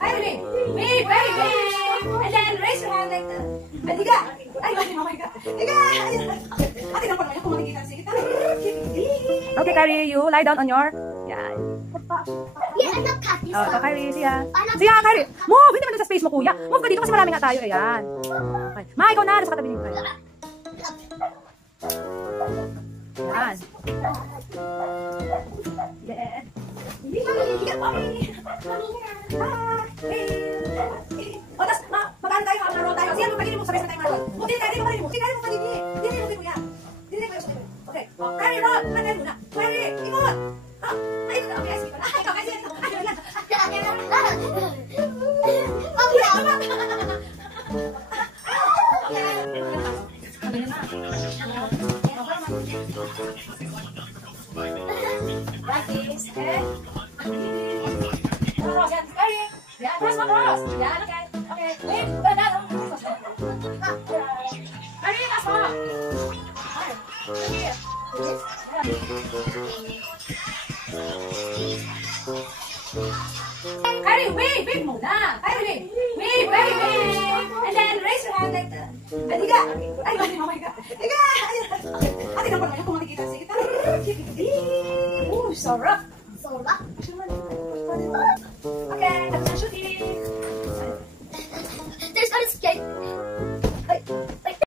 Kyrie, wave, wave, wave. And then raise your hand like that. And higa. Ay, oh my God. Higa. Ate, naman naman kung makikita si kita. Okay, Kyrie, you lie down on your... Yan. Yeah, I'm not cut this Oh, one. Kyrie, siya. Siya, Kyrie. Move! Hindi man dun sa space mo, kuya. Move ka dito kasi marami nga tayo. Ayan. Okay. Ma, ikaw na. Nasa katabi niyo. Yan. Yeah. Hindi kami higa pa. O, tas, magano tayo, maroon tayo. Siya, magpagili mo, sabay sa tayo maroon. Hindi, Kyrie, mo pagili mo. Hindi, Kyrie, mo pagili. Hindi, mo kuya. Hindi, kuya. Okay. Kyrie, roll. Kyrie, muna. Kyrie, ikot. Ay, okay, sige. Ay, ikaw, kasi. Practice. Cross, yan. Kyrie. Yan, cross, cross. Yan, okay. Okay. Wait, Kyrie, last one. Kyrie. Kyrie, wave, wave muna. Kyrie, wave, wave, wave. And then raise your hand like that. And higa. Ay, oh my God. Higa. Ate, naman naman kung makikita si kita. Sarap. Sarap. Sarap.